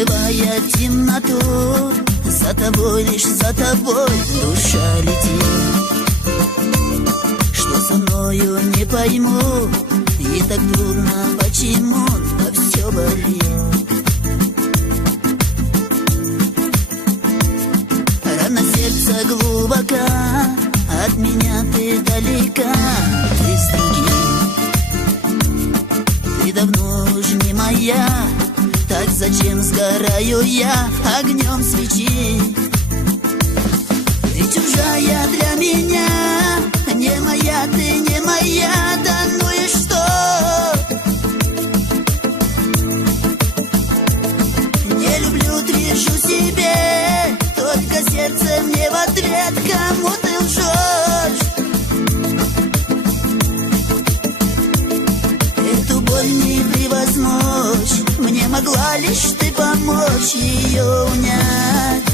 разрывая темноту. За тобой, лишь за тобой душа летит. Что со мною, не пойму, и так трудно, почему, но все болит. Рана сердца глубока, от меня ты далека, ты с другим. Ты давно уж не моя, так зачем сгораю я огнем свечи? Ты чужая для меня, не моя, ты не моя, да ну и что? Не люблю, твержу себе, только сердце мне в ответ, кому ты лжешь. Эту боль не превозмочь, мне могла лишь ты помочь ее унять.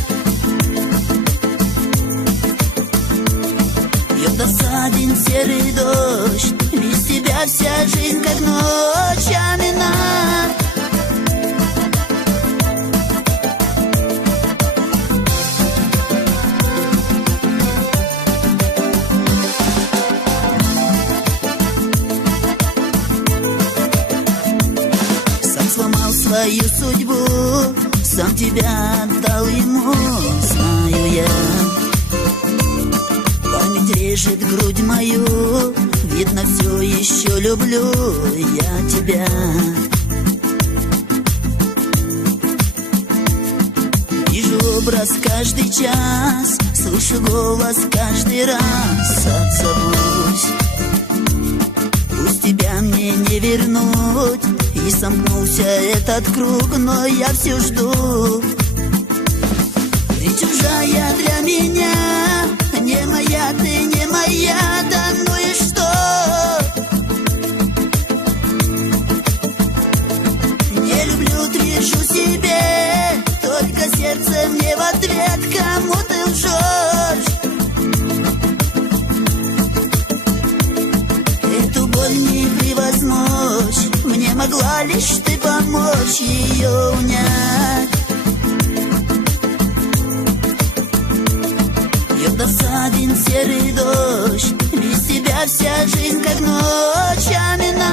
Бьет досаден серый дождь, без тебя вся жизнь как ночь, амина. Сломал свою судьбу, сам тебя отдал ему, знаю я. Память режет грудь мою, видно, все еще люблю я тебя. Вижу образ каждый час, слышу голос каждый раз, отзовусь. Пусть тебя мне не вернуть, и сомкнулся этот круг, но я все жду. Ты чужая для меня, не моя, ты не моя, да ну и что? Не люблю, твержу себе, только сердце мне в ответ, кому ты лжешь. Эту боль не превозмочь, мне могла лишь ты помочь ее унять. Бьет досаден серый дождь, без тебя вся жизнь как ночь, амина.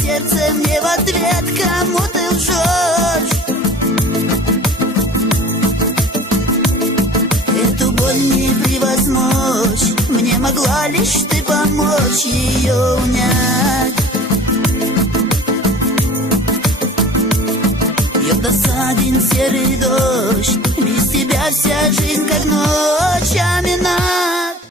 Сердце мне в ответ, кому ты лжешь. Эту боль не превозмочь, мне могла лишь ты помочь ее унять. Бьет досаден серый дождь, без тебя вся жизнь как ночь, амина.